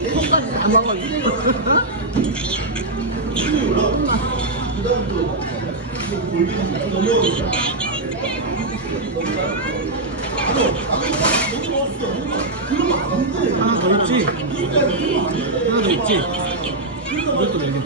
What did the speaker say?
이거까지 다 먹어. 하나 더 있지? 하나 더 있지? 이것도 먹여.